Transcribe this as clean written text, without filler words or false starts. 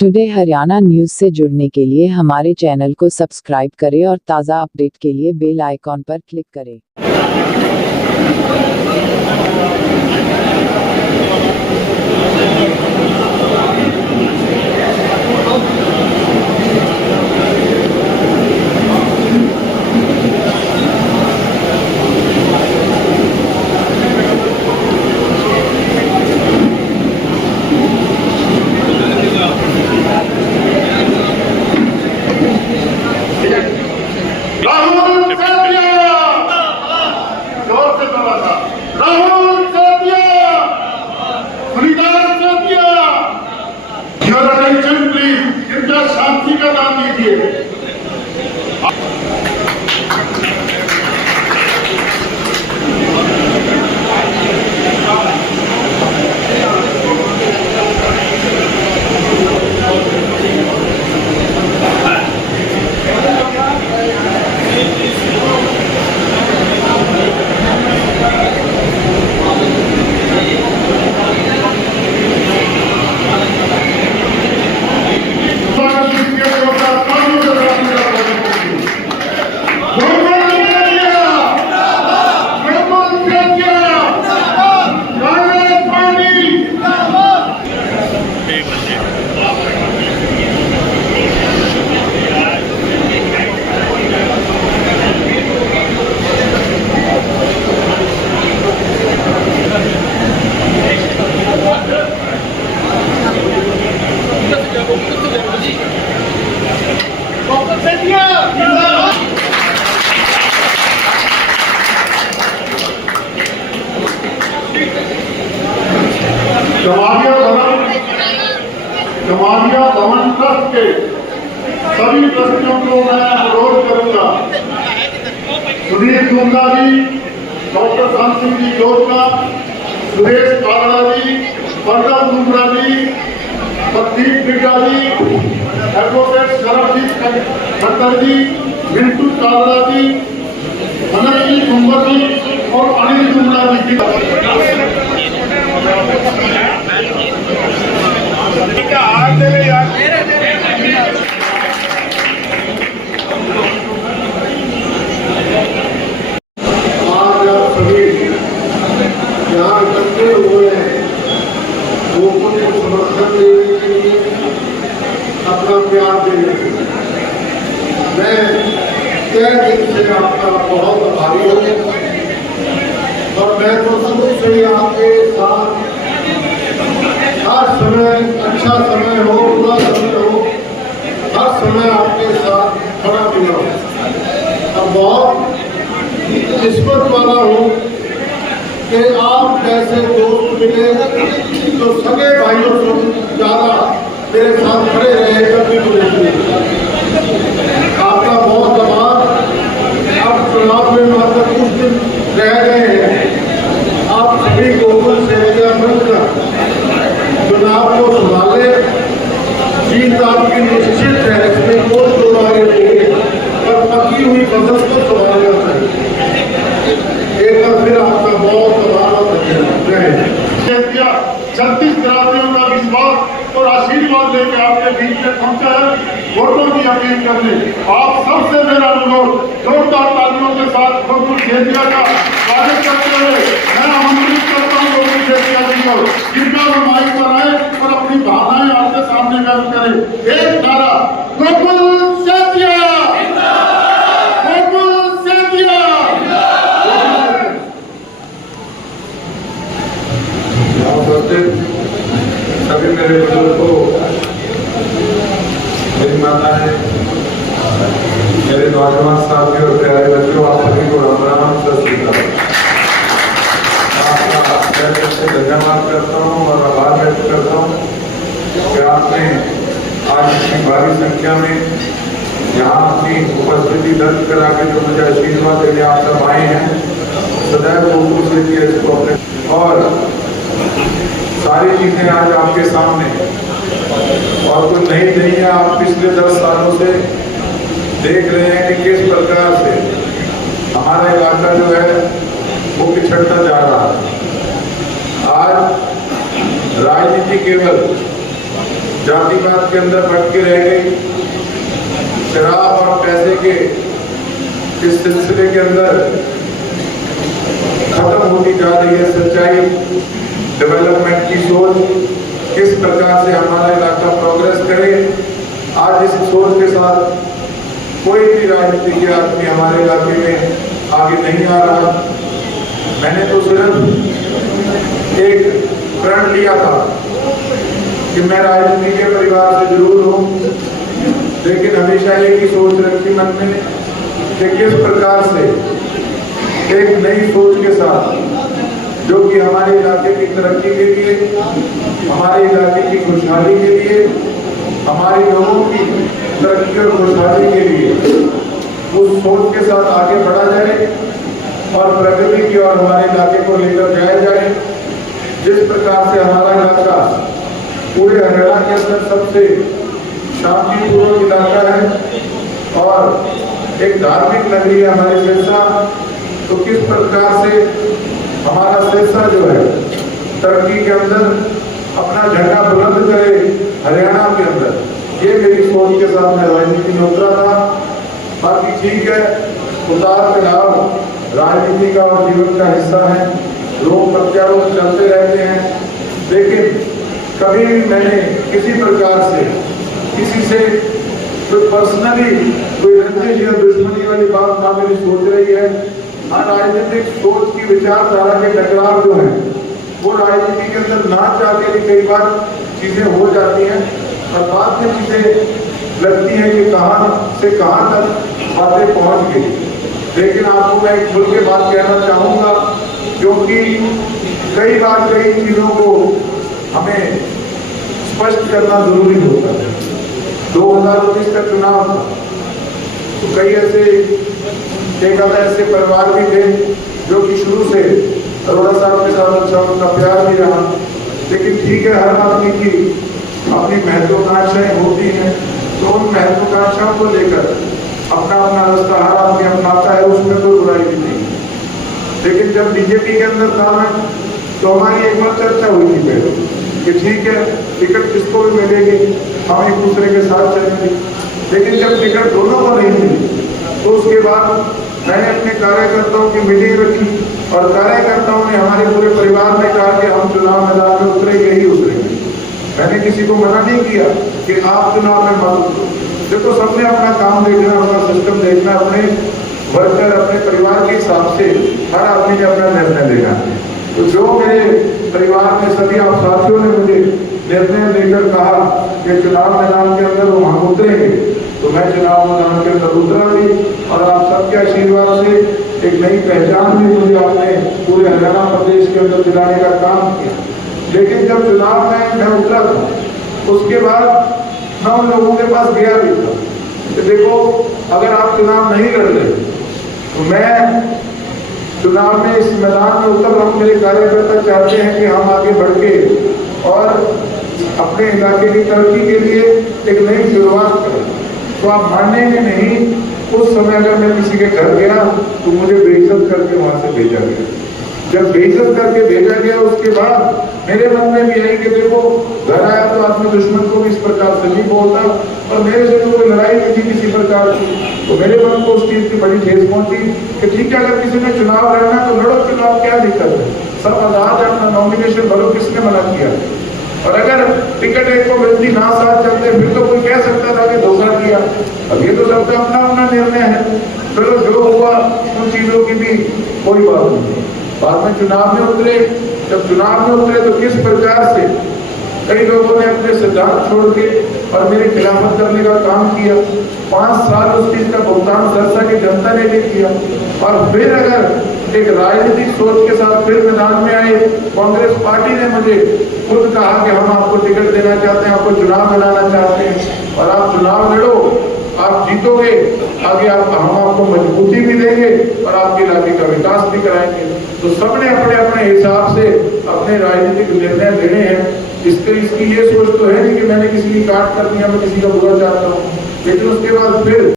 Today Haryana news से जुड़ने के लिए हमारे चैनल को सब्सक्राइब करें और ताज़ा अपडेट के लिए बेल आइकॉन पर क्लिक करें। शांति का नाम लीजिए। जमालिया भवन ट्रस्ट के सभी ट्रस्टियों को मैं अनुरोध करूंगा, सुधीर गुंगा जी, डॉक्टर शांत सिंह जी जोशना, सुरेश कागड़ा जी, परदम गुंगा जी, प्रदीप बिगा जी, एडवोकेट शरदजीत खट्टर जी, मिंटू कागड़ा जी, मनन जी कुंवर जी और अनिल गुंगा जी यहाँ इकट्ठे हुए हैं, लोगों को समर्थन देने के लिए, अपना प्यार देने के लिए मैं तय दिल से आपका बहुत आभारी हूँ। और मैं तो शुरू से ही आपके साथ हर समय, अच्छा समय हो बुरा समय हो, हर समय आपके साथ खड़ा मिला हूँ। और बहुत किस्मत वाला हूँ कि आप जैसे दोस्त मिले तो सगे भाइयों से ज़्यादा मेरे साथ खड़े रहे कभी मुझे। आपका बहुत आभार। अब चुनाव में मात्र कुछ दिन रह गए हैं, आप सभी गोकुल सेविका बनकर चुनाव को संभाले। जीत आपकी निश्चित है, इसमें कोई दो राय नहीं है, पर पकी हुई फसल को संभालना चाहिए। एक बार फिर आपका बहुत आभार और धन्यवाद। 36 ग्रामीणों का विश्वास और आशीर्वाद लेकर आपके बीच में पहुंचा है वोटों की अपील करने। आप सबसे मेरा अनुरोध, जोरदार तालियों के साथ गोकुल सेतिया का स्वागत करते हुए मैं आमंत्रित करता हूँ गोकुल सेतिया जी को, कृपया वो माइक पर आए और अपनी भावनाएं आपके सामने व्यक्त करें। एक नारा, गोकुल सेतिया, गोकुल सेतिया। सभी मेरे बुजुर्गों, मेरी माताएं, मेरे नौजवान साथियों और प्यारे बच्चों, आप सभी को राम राम, सत श्री अकाल। आपका धन्यवाद करता हूँ और आभार व्यक्त करता हूँ कि आपने आज इतनी भारी संख्या में यहाँ अपनी उपस्थिति दर्ज करा के जो मुझे आशीर्वाद देने आप सब आए हैं। सदैव गोकुल सेतिया इसको अपने और सारी चीजें आज आपके सामने और कुछ नहीं है। आप पिछले 10 सालों से देख रहे हैं कि किस प्रकार से हमारा इलाका जो है वो पिछड़ता जा रहा है। आज राजनीति केवल जातिवाद के अंदर भटके रह गई, शराब और पैसे के इस सिलसिले के अंदर खत्म होती जा रही है सच्चाई, डेवलपमेंट की सोच, किस प्रकार से हमारा इलाका प्रोग्रेस करे। आज इस सोच के साथ कोई भी राजनीतिक आदमी हमारे इलाके में आगे नहीं आ रहा। मैंने तो सिर्फ एक प्रण लिया था कि मैं राजनीति के परिवार से जरूर हूँ, लेकिन हमेशा एक ही सोच रखी मन में कि किस प्रकार से एक नई सोच के साथ जो कि हमारे इलाके की तरक्की के लिए, हमारे इलाके की खुशहाली के लिए, हमारे लोगों की तरक्की और खुशहाली के लिए उस सोच के साथ आगे बढ़ा जाए और प्रगति की ओर हमारे इलाके को लेकर जाया जाए। जिस प्रकार से हमारा इलाका पूरे हरियाणा के अंदर सबसे शांतिपूर्वक इलाका है और एक धार्मिक नगरी है हमारी सिरसा, तो किस प्रकार से हमारा सिरसा जो है तरक्की के अंदर अपना झंडा बुलंद करे हरियाणा के अंदर, ये मेरी सोच के साथ मैं राजनीति में उतरा था। बाकी ठीक है, उतार चढ़ाव राजनीति का और जीवन का हिस्सा है, लोग प्रत्यारोप चलते रहते हैं, लेकिन कभी भी मैंने किसी प्रकार से किसी से कोई पर्सनली कोई रंजिश या दुश्मनी वाली बात ना मेरी सोच रही है। हाँ, राजनीतिक सोच की विचारधारा के टकराव जो है वो राजनीति के अंदर ना चाहते भी कई बार चीजें हो जाती हैं और बाद में चीजें लगती हैं कि कहाँ से कहाँ तक बातें पहुंच गई। लेकिन आपको मैं एक खुल के बात कहना चाहूँगा, क्योंकि कई बार कई चीज़ों को हमें स्पष्ट करना जरूरी होता है। 2019 का चुनाव था तो कई ऐसे एक आधा ऐसे परिवार भी थे जो कि शुरू से अरोड़ा साहब के साथ अच्छा उनका प्यार भी रहा, लेकिन ठीक है, हर आदमी की अपनी महत्वाकांक्षाएं होती हैं, तो उन महत्वाकांक्षाओं को लेकर अपना अपना रास्ता हर आदमी अपनाता है, उसमें कोई बुराई भी नहीं। लेकिन जब बीजेपी के अंदर था मैं, तो हमारी एक बार चर्चा हुई थी पहले कि ठीक है, टिकट किसको भी मिलेगी, हम एक दूसरे के साथ चलेंगे। लेकिन जब टिकट दोनों को नहीं मिली तो उसके बाद मैंने अपने कार्यकर्ताओं की मीटिंग रखी और कार्यकर्ताओं ने हमारे पूरे परिवार ने कहा कि हम चुनाव मैदान में उतरेंगे ही उतरेंगे। मैंने किसी को मना नहीं किया कि आप चुनाव में मत उतरो। देखो, सबने अपना काम देखना, अपना सिस्टम देखना, अपने वर्कर अपने परिवार के हिसाब से हर आदमी ने अपना निर्णय लेना। तो जो मेरे परिवार में सभी आप साथियों ने मुझे निर्णय लेकर कहा कि चुनाव मैदान के अंदर वो हम उतरेंगे, तो मैं चुनाव मैदान के अंदर उतरा भी और आप सबके आशीर्वाद से एक नई पहचान भी मुझे आपने पूरे हरियाणा प्रदेश के अंदर दिलाने का काम किया। लेकिन जब चुनाव में मैं उतरा था उसके बाद मैं उन लोगों के पास गया भी था कि देखो, अगर आप चुनाव नहीं लड़ रहे तो मैं चुनाव में इस मैदान में उतर रहा हूँ। मेरे कार्यकर्ता चाहते हैं कि हम आगे बढ़ के और अपने इलाके की तरक्की के लिए एक नई शुरुआत करें। तो आप मानेंगे नहीं, उस समय अगर मैं किसी के घर गया तो मुझे बेइज्जत करके वहां से भेजा गया। जब बेइज्जत करके भेजा गया उसके बाद मेरे मन में भी यही कि देखो, घर आया तो आदमी दुश्मन को भी इस प्रकार से नहीं बोलता, और मेरे से तो कोई लड़ाई नहीं थी किसी प्रकार की। तो मेरे मन को उस चीज की बड़ी ठेस पहुंची कि ठीक है, अगर किसी ने चुनाव लड़ना तो लड़ो, चुनाव क्या दिक्कत है, सब आजाद है, अपना नॉमिनेशन भरो, किसने मना किया। और अगर टिकट एक को मिलती ना साथ चलते फिर तो कोई कह सकता था कि धोखा किया। अब ये तो सबका अपना अपना निर्णय है। चलो, जो हुआ उन चीजों की भी कोई बात नहीं। बाद में चुनाव में उतरे, जब चुनाव में उतरे तो किस प्रकार से कई लोगों ने अपने सिद्धांत छोड़ के और मेरी खिलाफत करने का काम किया। 5 साल उस चीज का भुगतान सिरसा की जनता ने भी किया। और फिर अगर एक राजनीतिक सोच के साथ फिर मैदान में आए, कांग्रेस पार्टी ने मुझे खुद कहा कि हम आपको टिकट देना चाहते हैं, आपको चुनाव कराना चाहते हैं और आप चुनाव लड़ो, आप जीतोगे, आगे हम आपको मजबूती भी देंगे और आपके इलाके का विकास भी कराएंगे। तो सबने अपने अपने हिसाब से अपने राजनीतिक निर्णय लेने हैं। इसकी ये सोच तो है नहीं कि मैंने किसी की काट कर दिया, मैं किसी का बुरा चाहता हूँ। लेकिन उसके बाद फिर